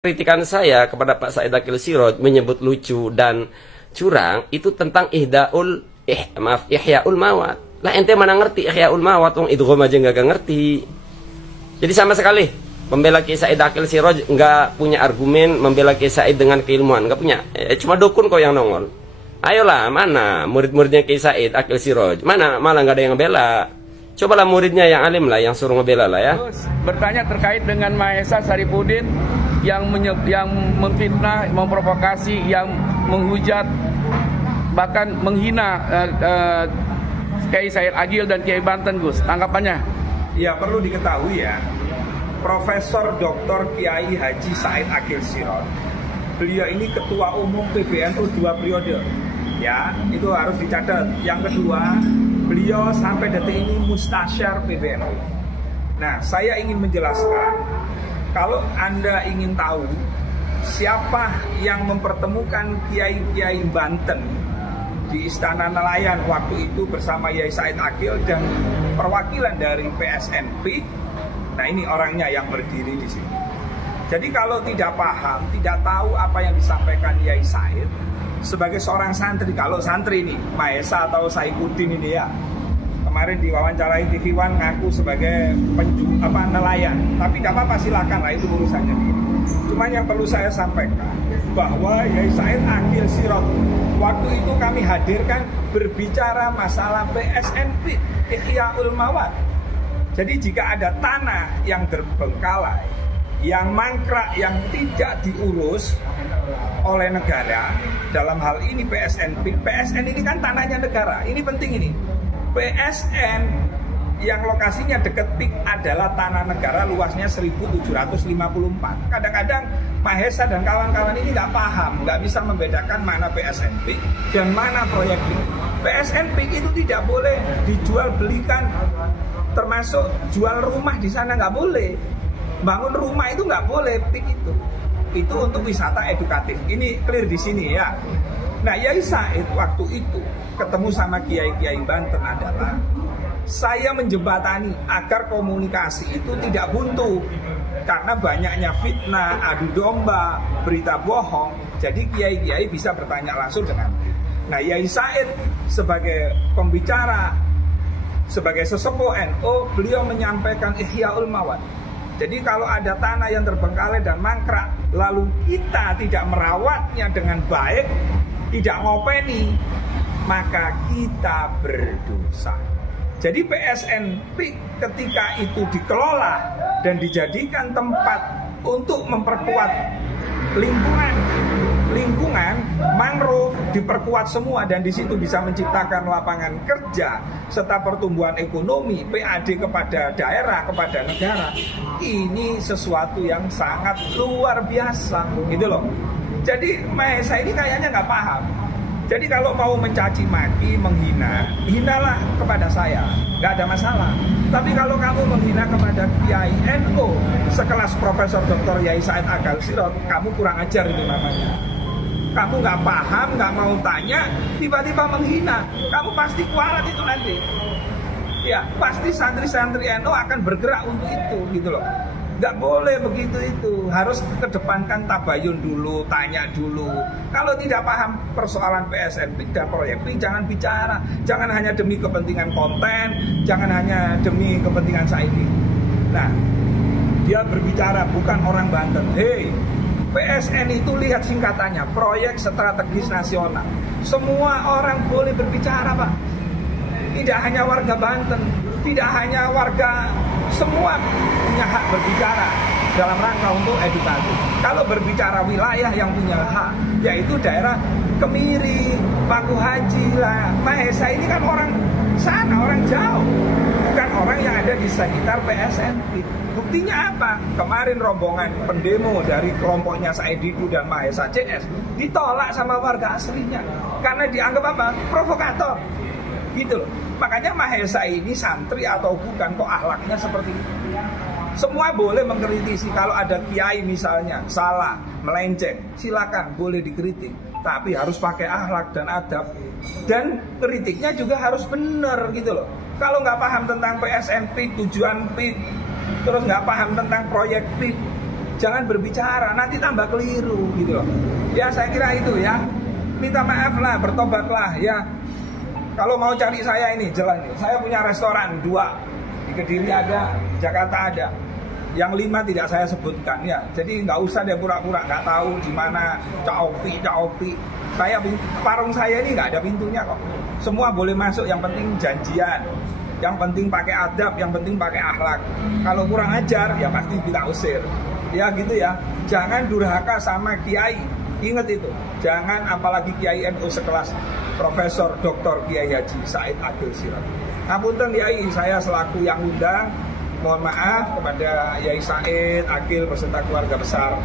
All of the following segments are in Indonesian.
Kritikan saya kepada Pak Said Akil Siraj menyebut lucu dan curang itu tentang ihyaul mawat. Lah ente mana ngerti ihyaul mawat, wong idgham aja nggak ngerti. Jadi sama sekali membela Kiai Said Akil Siraj nggak punya argumen, membela Kiai Said dengan keilmuan nggak punya. Cuma dukun kok yang nongol. Ayolah, mana murid-muridnya Kiai Said Akil Siraj? Mana malah nggak ada yang bela. Cobalah muridnya yang alim lah yang suruh ngebela lah ya. Terus bertanya terkait dengan Mahesa Saripudin yang memfitnah, memprovokasi, yang menghujat, bahkan menghina Kiai Said Agil dan Kiai Banten, Gus. Tanggapannya? Ya, perlu diketahui ya, Profesor Dr. Kiai Haji Said Akil Siraj, beliau ini ketua umum PBNU 2 periode. Ya, itu harus dicatat. Yang kedua, beliau sampai detik ini mustasyar PBNU. Nah, saya ingin menjelaskan, kalau Anda ingin tahu siapa yang mempertemukan Kiai-Kiai Banten di Istana Nelayan waktu itu bersama Yai Said Akil dan perwakilan dari PSNP, nah ini orangnya yang berdiri di sini. Jadi kalau tidak paham, tidak tahu apa yang disampaikan Yai Said sebagai seorang santri, kalau santri ini Mahesa atau Saifuddin ini ya, kemarin diwawancarai TV One ngaku sebagai nelayan, tapi tidak apa-apa, silakan lah, itu urusannya dia. Cuma yang perlu saya sampaikan bahwa Yai Said Akil Siraj waktu itu kami hadirkan berbicara masalah PSNP ihyaul mawat. Jadi jika ada tanah yang terbengkalai, yang mangkrak, yang tidak diurus oleh negara, dalam hal ini PSN ini kan tanahnya negara, ini penting ini. PSN yang lokasinya dekat PIK adalah tanah negara, luasnya 1754. Kadang-kadang Mahesa dan kawan-kawan ini nggak paham, nggak bisa membedakan mana PSN PIK dan mana proyek PIK. PSN PIK itu tidak boleh dijual belikan, termasuk jual rumah di sana nggak boleh. Bangun rumah itu nggak boleh, PIK itu untuk wisata edukatif. Ini clear di sini ya. Nah, Yai Said waktu itu ketemu sama Kiai-Kiai Banten adalah saya menjembatani agar komunikasi itu tidak buntu karena banyaknya fitnah, adu domba, berita bohong. Jadi Kiai-Kiai bisa bertanya langsung dengan. Nah, Yai Said sebagai pembicara, sebagai sesepuh NU, beliau menyampaikan ihyaul mawat. Jadi kalau ada tanah yang terbengkalai dan mangkrak, lalu kita tidak merawatnya dengan baik, tidak ngopeni, maka kita berdosa. Jadi PSNP ketika itu dikelola dan dijadikan tempat untuk memperkuat lingkungan mangrove, diperkuat semua, dan di situ bisa menciptakan lapangan kerja serta pertumbuhan ekonomi, PAD kepada daerah, kepada negara. Ini sesuatu yang sangat luar biasa, gitu loh. Jadi Mahesa ini kayaknya nggak paham. Jadi kalau mau mencaci maki, menghina, hinalah kepada saya, nggak ada masalah. Tapi kalau kamu menghina kepada Kiai NU sekelas Profesor Dr. Yai Said Akil Siraj, kamu kurang ajar itu namanya. Kamu nggak paham, nggak mau tanya, tiba-tiba menghina, kamu pasti kualat itu nanti. Ya, pasti santri-santri NU akan bergerak untuk itu, gitu loh. Nggak boleh begitu itu, harus kedepankan tabayun dulu, tanya dulu. Kalau tidak paham persoalan PSNP dan proyek PIK, jangan bicara. Jangan hanya demi kepentingan konten, jangan hanya demi kepentingan Saidi. Nah, dia berbicara bukan orang Banten. Hei, PSN itu lihat singkatannya, Proyek Strategis Nasional. Semua orang boleh berbicara, Pak. Tidak hanya warga Banten, tidak hanya warga, semua punya hak berbicara dalam rangka untuk edukasi. Kalau berbicara wilayah yang punya hak, yaitu daerah Kemiri, Paku Haji lah. Mahesa ini kan orang sana, orang jauh, bukan orang yang ada di sekitar PSNP. Buktinya apa? Kemarin rombongan pendemo dari kelompoknya Saidiku dan Mahesa CS ditolak sama warga aslinya karena dianggap apa? Provokator. Gitu loh. Makanya Mahesa ini santri atau bukan, kok akhlaknya seperti itu. Semua boleh mengkritisi. Kalau ada kiai misalnya salah, melenceng, silakan, boleh dikritik. Tapi harus pakai akhlak dan adab. Dan kritiknya juga harus benar gitu loh. Kalau nggak paham tentang PSNP, tujuan PIK, terus nggak paham tentang proyek PIK, jangan berbicara, nanti tambah keliru gitu loh. Ya saya kira itu ya, minta maaf lah, bertobatlah ya. Kalau mau cari saya ini jalan, saya punya restoran 2 di Kediri ada, di Jakarta ada. Yang 5 tidak saya sebutkan ya. Jadi nggak usah deh pura-pura nggak tahu di mana caopi. Warung saya ini nggak ada pintunya kok. Semua boleh masuk, yang penting janjian, yang penting pakai adab, yang penting pakai akhlak. Kalau kurang ajar ya pasti kita usir. Ya gitu ya. Jangan durhaka sama kiai. Ingat itu. Jangan apalagi kiai NU sekelas Profesor Dr. Kiai Haji Said Akil Sirot. Ngapunten Kiai, saya selaku yang undang, mohon maaf kepada Yai Said Akil beserta keluarga besar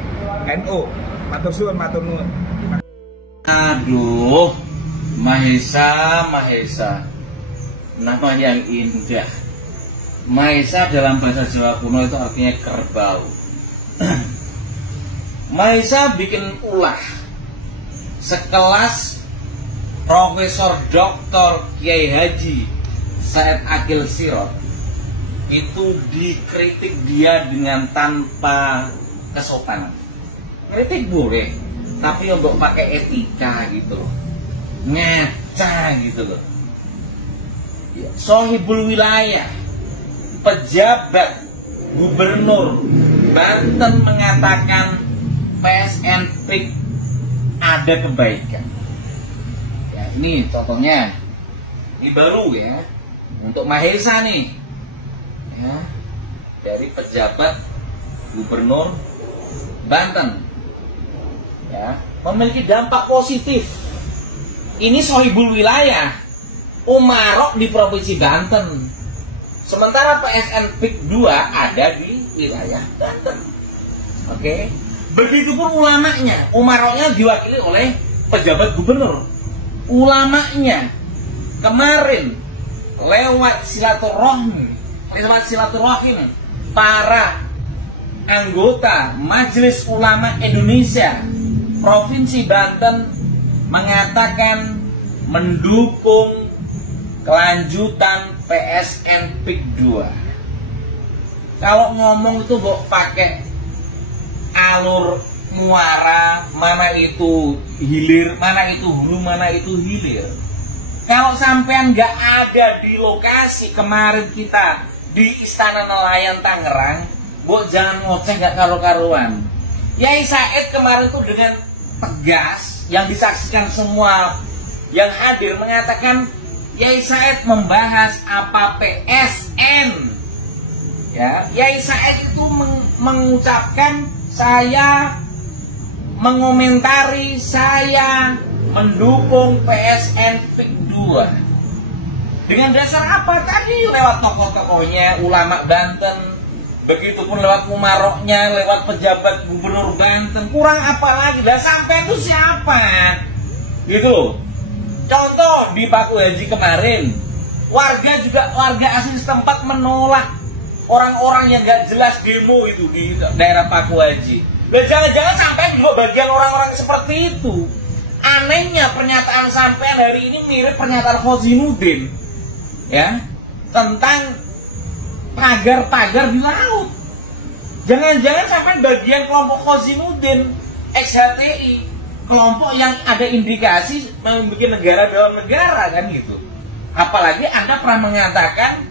NU. Matur suwun, matur nuwun. Aduh, Mahesa, nama yang indah. Mahesa dalam bahasa Jawa kuno itu artinya kerbau. Mahesa bikin ulah sekelas Profesor Dr. Kiai Haji Said Akil Sirot itu dikritik dia dengan tanpa kesopanan. Kritik boleh, tapi untuk pakai etika gitu loh, ngaca gitu loh. Sohibul wilayah, pejabat gubernur Banten mengatakan PSN PIK ada kebaikan. Ya, ini contohnya, ini baru ya untuk Mahesa nih. Ya, dari pejabat gubernur Banten ya, memiliki dampak positif. Ini sohibul wilayah Umarok di provinsi Banten, sementara PSN PIK 2 ada di wilayah Banten. Oke, begitupun ulamanya. Umaroknya diwakili oleh pejabat gubernur. Ulamanya kemarin lewat silaturahim para anggota Majelis Ulama Indonesia Provinsi Banten mengatakan mendukung kelanjutan PSN PIK 2. Kalau ngomong itu pakai alur muara, mana itu hilir, mana itu hulu, mana itu hilir. Kalau sampean nggak ada di lokasi kemarin kita di Istana Nelayan Tangerang, jangan ngoceh nggak karu-karuan. Yai Said kemarin itu dengan tegas yang disaksikan semua yang hadir mengatakan Yai Said membahas apa PSN. Ya, Yai Said itu mengucapkan saya mengomentari, saya mendukung PSN PIK 2. Dengan dasar apa? Tadi lewat tokoh-tokohnya ulama Banten, begitupun lewat Umaroknya, lewat pejabat gubernur Banten. Kurang apa lagi? Dan sampai itu siapa? Gitu loh. Contoh di Paku Haji kemarin, warga asli setempat menolak orang-orang yang gak jelas demo itu di daerah Paku Haji. Dan jangan-jangan sampai juga bagian orang-orang seperti itu. Anehnya pernyataan sampean hari ini mirip pernyataan Khozinuddin, ya, tentang pagar-pagar di laut. Jangan-jangan sampai bagian kelompok Khozinuddin ex-HTI, kelompok yang ada indikasi membuat negara dalam negara kan gitu. Apalagi Anda pernah mengatakan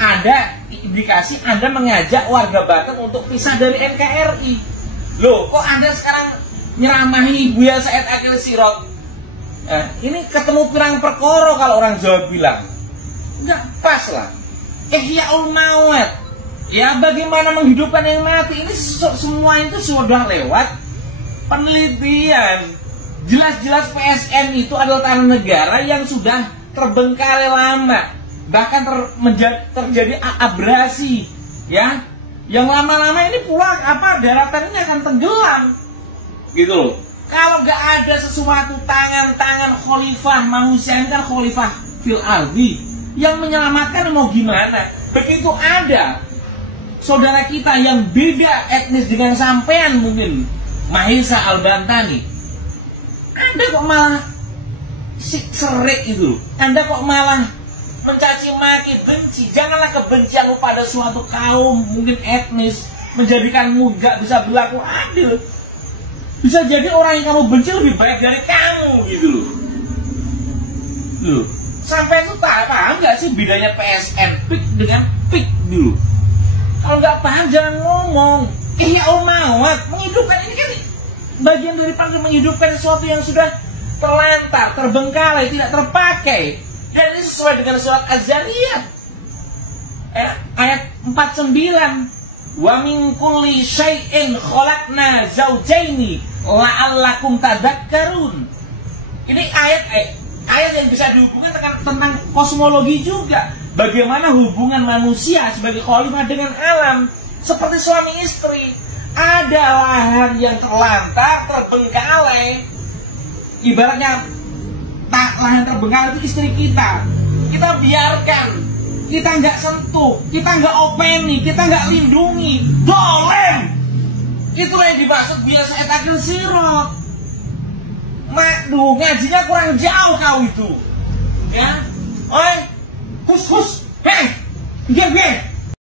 ada indikasi Anda mengajak warga Banten untuk pisah dari NKRI. Loh, kok Anda sekarang nyeramahi Buya Said Akil Sirot? Ini ketemu pirang perkoro kalau orang Jawa bilang. Nggak pas lah. Ihyaul Mawat. Ya, bagaimana menghidupkan yang mati? Ini semua itu sudah lewat penelitian. Jelas-jelas PSN itu adalah tanah negara yang sudah terbengkalai lama. Bahkan terjadi abrasi, ya. Yang lama-lama ini pula daratannya akan tenggelam. Gitu loh. Kalau nggak ada sesuatu tangan-tangan khalifah manusia, ini kan khalifah fil ardi, yang menyelamatkan, mau gimana? Begitu ada saudara kita yang beda etnis dengan sampean, mungkin Mahesa Al-Bantani, Anda kok malah serik gitu loh. Anda kok malah mencaci maki, benci. Janganlah kebencian pada suatu kaum, mungkin etnis, menjadikanmu gak bisa berlaku adil. Bisa jadi orang yang kamu benci lebih baik dari kamu gitu loh. Loh, sampai itu tak paham gak sih bedanya PSN PIK dengan PIK dulu? Kalau nggak paham jangan ngomong. Ihya Ulmawat, menghidupkan ini kan bagian daripada menghidupkan sesuatu yang sudah terlantar, terbengkalai, tidak terpakai. Dan ini sesuai dengan surat Az-Zariyat ayat 49. Wa min kulli syai'in khalaqna zawjaini la'allakum tadhakkarun. Ini ayat yang bisa dihubungkan tentang kosmologi juga. Bagaimana hubungan manusia sebagai khalifah dengan alam. Seperti suami istri. Ada lahan yang terlantar, terbengkalai. Ibaratnya lahan terbengkalai itu istri kita. Kita biarkan. Kita nggak sentuh. Kita nggak openi. Kita nggak lindungi. Dolem. Itulah yang dimaksud bila Said Akil Sirot. Ngajinya kurang jauh kau itu. Ya. Oi. Hus. Hei. Geng.